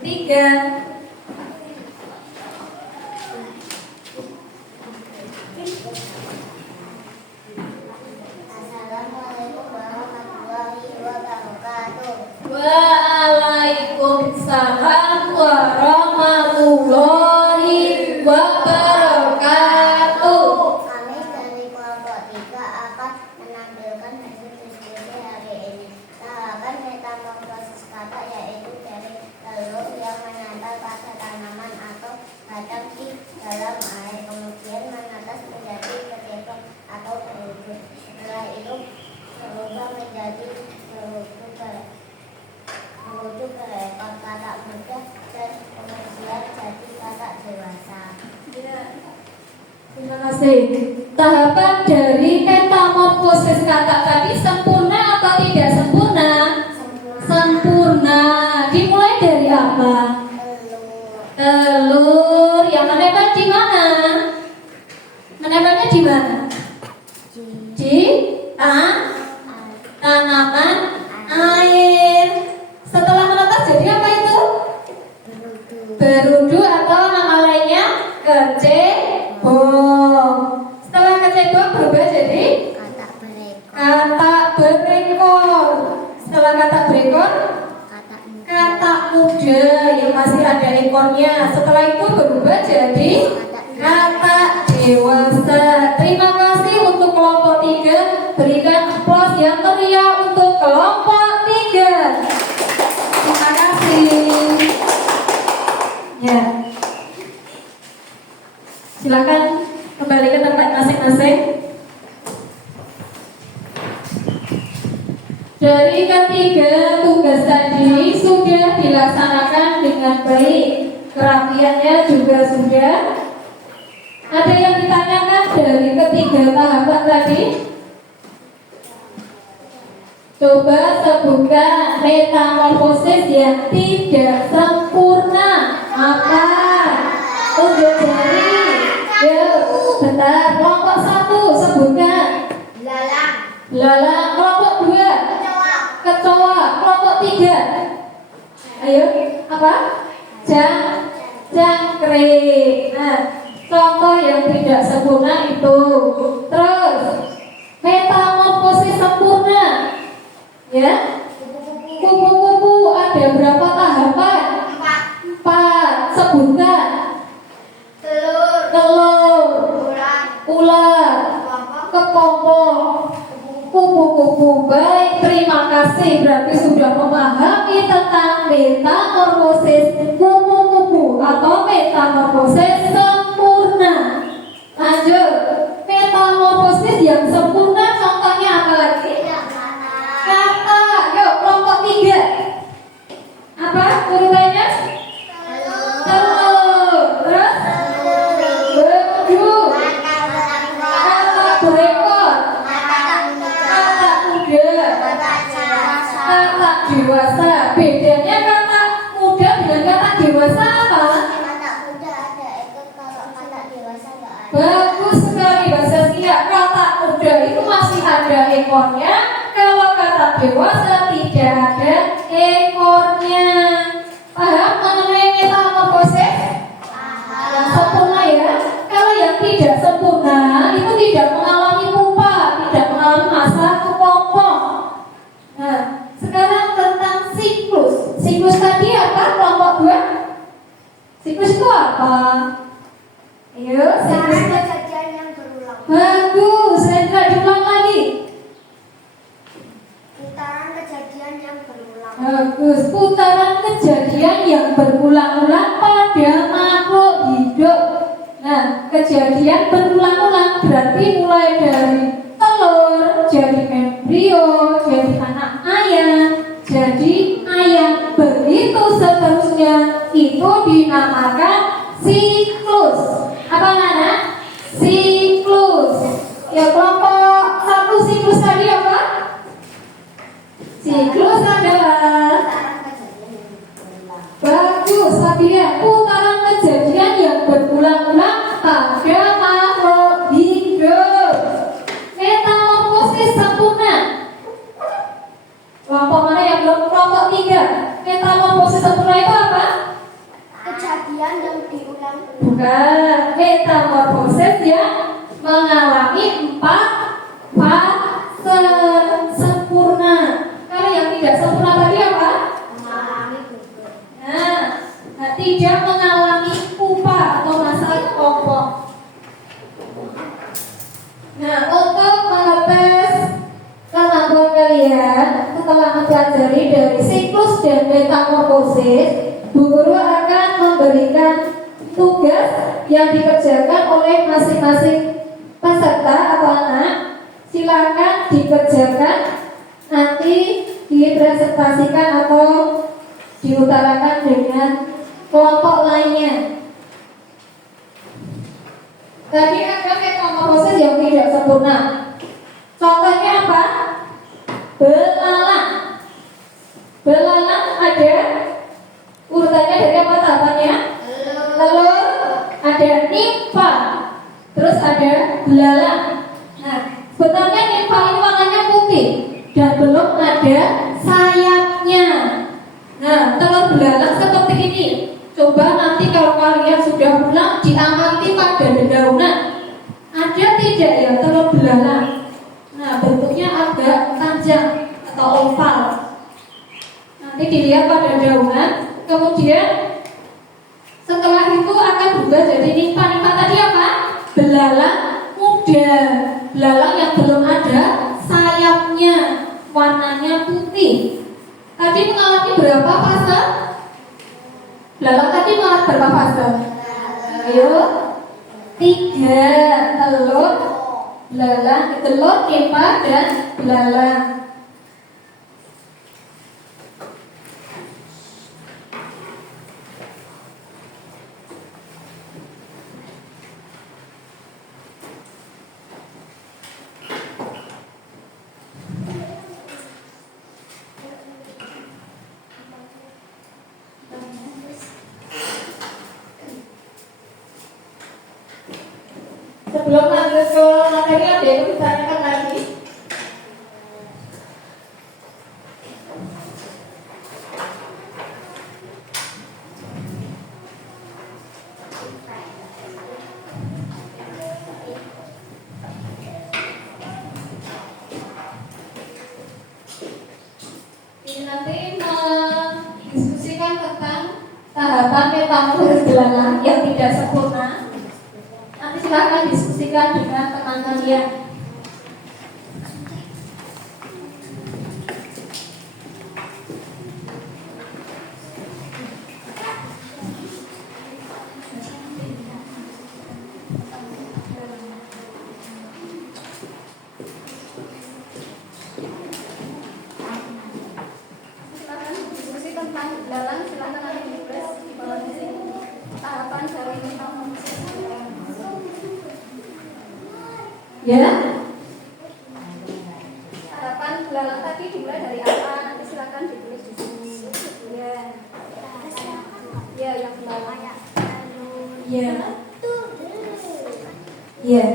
3. Assalamualaikum warahmatullahi wabarakatuh. Waalaikumsalam warahmatullahi wabarakatuh. Kami dari kelompok 3 akan menampilkan hasil diskusi hari ini. Tahapan metamorfosis kata yaitu dari telur yang menempel pada tanaman atau batang di dalam air, kemudian menetas menjadi kecebong atau berwujud. Setelah itu berubah menjadi berwujud berekor katak muda dan kemudian jadi katak dewasa. Ya. Terima kasih. Tahapan dari metamorfosis kata tadi sempurna atau tidak sempurna? Sempurna. Dimulai dari apa? Telur. Yang menempel di mana? Menempelnya di mana? Di tanaman air. Setelah menetas jadi apa itu? Berudu atau nama lainnya kecebong. Setelah kecebong berubah jadi katak berekor. Setelah katak berekor, katak muda yang masih ada ekornya. Setelah itu berubah jadi katak dewasa. Terima kasih untuk kelompok 3. Berikan aplaus yang meriah untuk kelompok 3. Terima kasih. Ya. Silakan kembali ke tempat masing-masing. Dari ketiga tugas tadi sudah dilaksanakan dengan baik. Kerapiannya juga sudah. Ada yang ditanyakan dari ketiga tahapan tadi? Coba sebutkan metamorfosis yang tidak sempurna. Apa? Tunjuk jari. Yuk, bentar. Kelompok 1 sebutkan. Belalang. Belalang. Kelompok 2. Kecoa. Kecoa. Kelompok 3. Ayo, apa? Jangkrik. Nah, contoh yang tidak sempurna itu. Terus, metamorfosis sempurna. Ya, kupu-kupu ada berapa tahapan? 4. Sebutkan. Telur, ular, kepompong, kupu-kupu. Baik, terima kasih. Berarti sudah memahami tentang metamorfosis kupu-kupu atau metamorfosis sempurna. Lanjut, metamorfosis yang sempurna contohnya apa lagi? Kata, yuk kelompok 3. Apa urutannya? Telur. Terus? Beduk. Kata berekor. Kata kuda. Kata dewasa. Bedanya kata muda dengan kata dewasa apa? Bagus sekali bahasa siap. Kata muda itu masih ada ekornya. Kalau kata dewasa tidak ada ekornya. Paham mengenai metamorfosis? Yang sempurna ya. Kalau yang tidak sempurna itu tidak mengalami pupa, tidak mengalami masa kepompong. Nah, sekarang tentang siklus. Siklus tadi apa? Kelompok 2. Siklus itu apa? Ayo, siklus. Kejadian yang berulang. Bagus, saya tidak diulang lagi. Putaran kejadian yang berulang. Bagus, putaran kejadian yang berulang-ulang pada makhluk hidup. Nah, kejadian berulang-ulang berarti mulai dari telur, jadi embrio, jadi anak ayam, jadi ayam, begitu seterusnya. Itu dinamakan siklus. Apa Nana? Siklus. Ya, kelompok 1 siklus tadi apa? Siklus adalah bagus, Fabia. Putaran kejadian yang berulang-ulang pada makhluk hidup. Metamorfosis sempurna. Kelompok mana yang belum? Kelompok 3. Metamorfosis sempurna itu apa? Kejadian yang diulang-ulang. Bukan. Metamorfosis yang mengalami 4 fase sempurna. Kalau yang tidak sempurna tadi apa? Mengalami gugur. Nah, tidak mengalami pupa atau masa kepompong. Nah, untuk mengetes kemampuan kalian setelah mempelajari dari siklus dan metamorfosis, Bu Guru akan memberikan tugas yang dikerjakan oleh masing-masing peserta atau anak. Silakan dikerjakan, nanti dipresentasikan atau diutarakan dengan kelompok lainnya. Tadi ada metamorfosis yang tidak sempurna. Contohnya apa? Belalang. Belalang ada urutannya dari apa tahapannya? Telur, ada nimfa, terus ada belalang. Nah, sebenarnya nimfa ini warnanya putih dan belum ada sayapnya. Nah, telur belalang seperti ini. Coba nanti kalau kalian sudah pulang diamati pada dedaunan. Ada tidak ya telur belalang? Nah, bentuknya agak panjang atau oval. Nanti dilihat pada dedaunan. Kemudian setelah itu akan berubah jadi nimfa. Nimfa tadi apa? Belalang muda. Belalang yang belum ada sayapnya, warnanya putih. Tadi mengalami berapa fase? Belalang tadi mengalami berapa fase? Ayo, 3. Telur, belalang, telur, nimfa, dan belalang. Sebelum lanjut ke materi, ada yang ditanyakan lagi? Ini nanti mendiskusikan tentang tahapan metamorfosis belalang yang tidak sempurna. Nanti silakan diskusikan dengan teman kalian. Silakan diskusi tentang belalang, silakan nanti ditulis di bawah di sini. Tahapan dari metamorfosis belalang. Ya. Harapan belalang tadi dimulai dari apa? Nanti silakan ditulis di sini. Ya. Ya, yang belalang. Ya. Ya.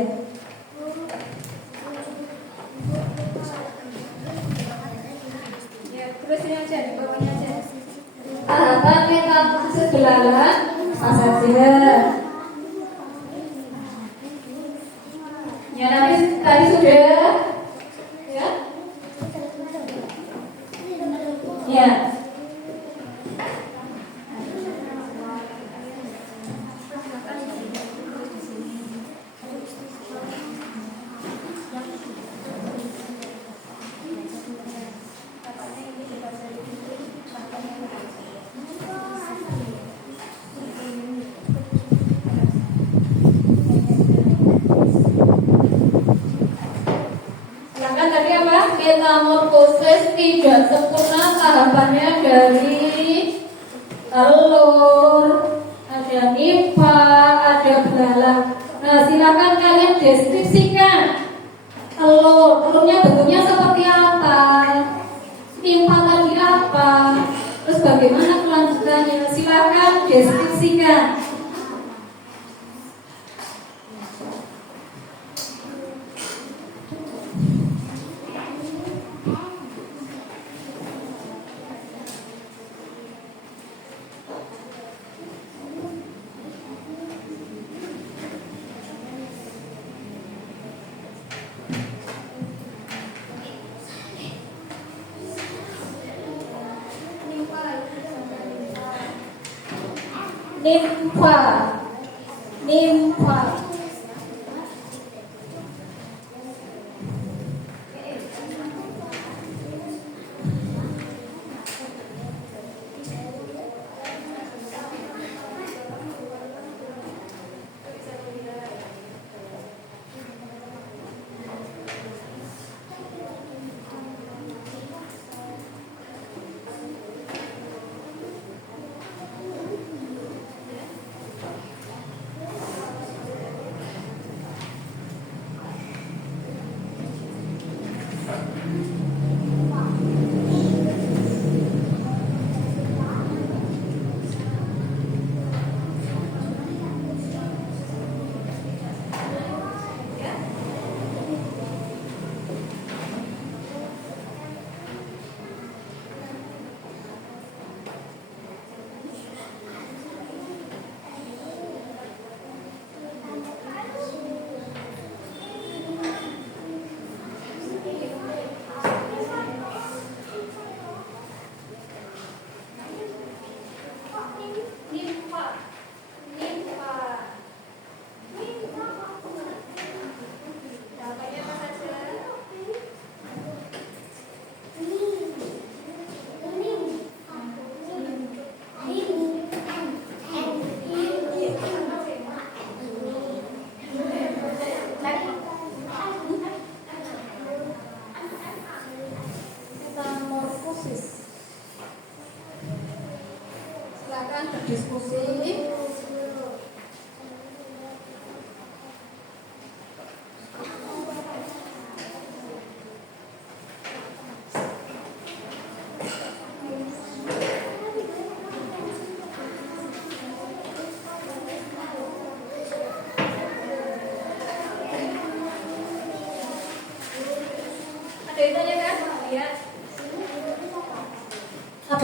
Ya, tulis ini aja di bawahnya aja. Tahapan metamorfosis belalang apa saja? Ya, nanti tadi sudah ya. Ya. Silakan tadi apa? Metamorfosis tidak sempurna tahapannya dari telur, ada nimfa, ada belalang. Nah, silakan kalian deskripsikan telurnya bentuknya seperti apa, nimfa tadi apa, terus bagaimana kelanjutannya. Silakan deskripsikan. Nimfa, nimfa.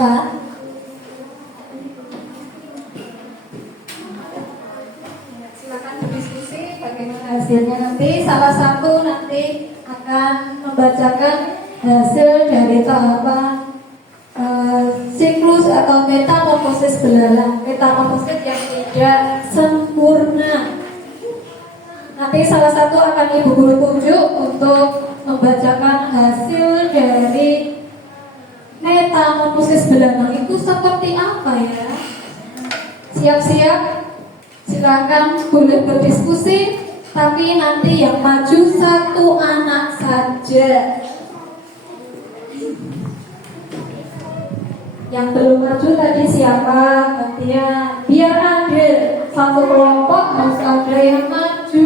apa? Silakan berdiskusi bagaimana hasilnya nanti. Salah satu nanti akan membacakan hasil dari tahapan siklus atau metamorfosis belalang. Metamorfosis yang tidak sempurna. Nanti salah satu akan ibu guru tunjuk untuk membacakan hasil dari metamorfosis belalang itu seperti apa ya. Siap-siap, silakan boleh berdiskusi, tapi nanti yang maju satu anak saja. Yang belum maju tadi siapa? Gantian. Biar adil, satu kelompok harus ada yang maju.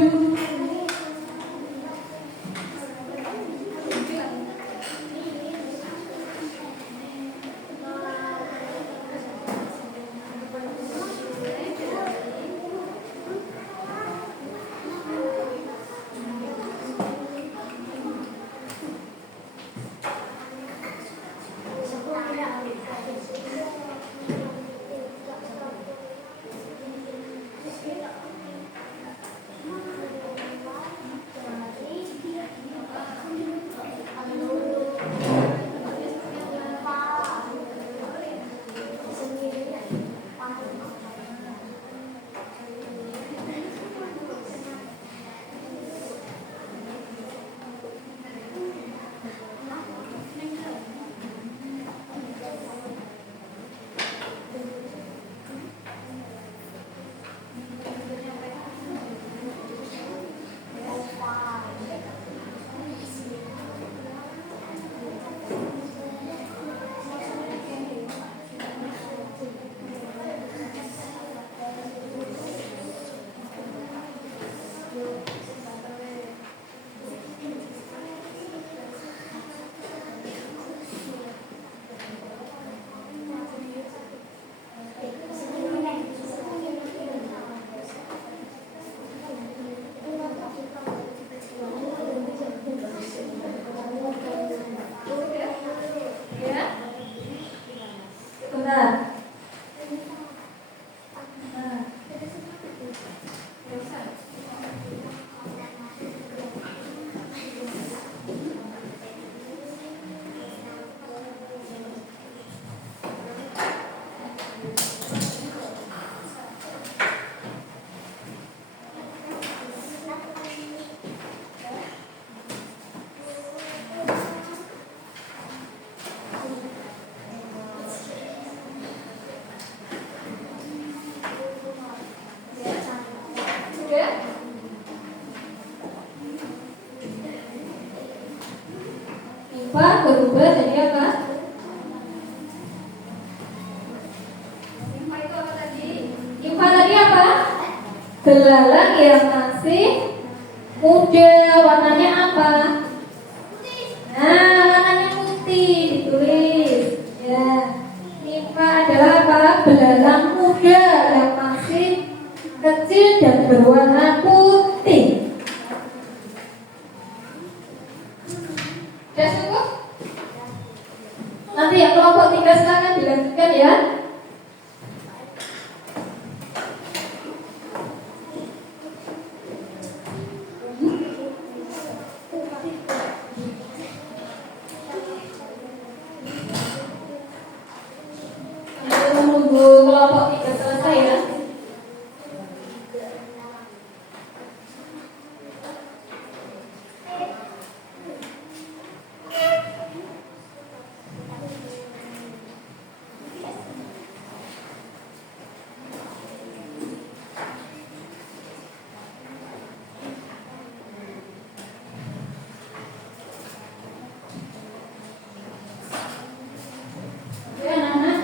Apa berubah jadi apa? Info itu apa tadi? Info tadi apa? Belalang yang masih muda. Warnanya apa? Nah, warnanya putih. Ditulis ya. Info adalah apa? Belalang muda yang masih kecil dan berwarna putih. Sudah cukup? Nanti yang kelompok 3 silakan dilanjutkan ya. Sambil menunggu kelompok 3 selesai ya. Oke, anak-anak.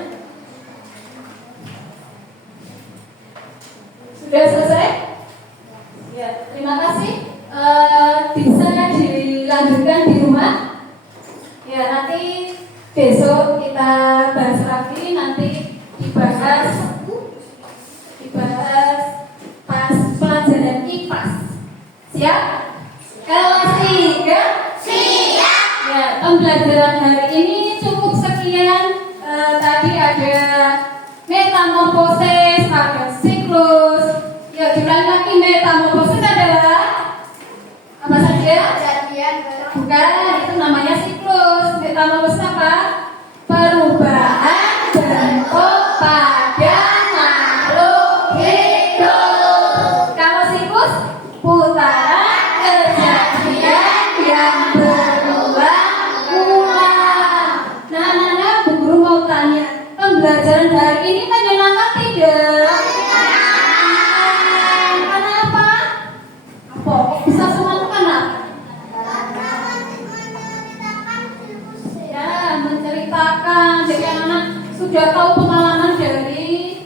Sudah selesai? Ya, terima kasih. Bisa dilanjutkan di rumah. Ya, nanti besok kita bahas lagi. Nanti dibahas pas pelajaran IPAS. Siap? Kelas 3? Siap. Ya, pembelajaran hari ini cukup sekian. Tadi ada metamorfosis, ada siklus. Ya, diulangi lagi, metamorfosis adalah apa saja? Kejadian Bukan, itu namanya siklus. Metamorfosis apa? Perubahan bentuk pada makhluk hidup. Kalau siklus, putaran kejadian yang berulang-ulang. Nah, Bu Guru mau tanya, pembelajaran hari ini menyenangkan tidak? Kenapa? Apa? Bisa semua kenapa? Ya, menceritakan. Jadi anak sudah tahu pengalaman dari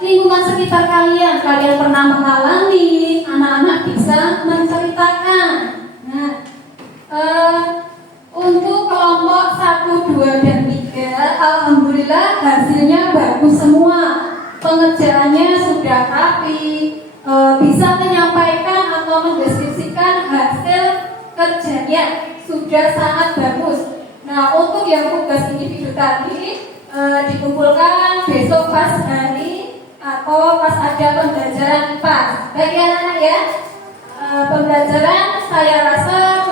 lingkungan sekitar kalian. Kalian pernah mengalami, anak-anak bisa menceritakan. Nah, untuk kelompok 1, 2, dan 3, alhamdulillah hasilnya bagus semua. Pengerjaannya sudah rapi, bisa menyampaikan atau mendeskripsikan hasil kerjanya sudah sangat bagus. Nah, untuk yang tugas individu tadi dikumpulkan besok pas hari atau pas ada pembelajaran pas. Bagi anak-anak ya, pembelajaran saya rasa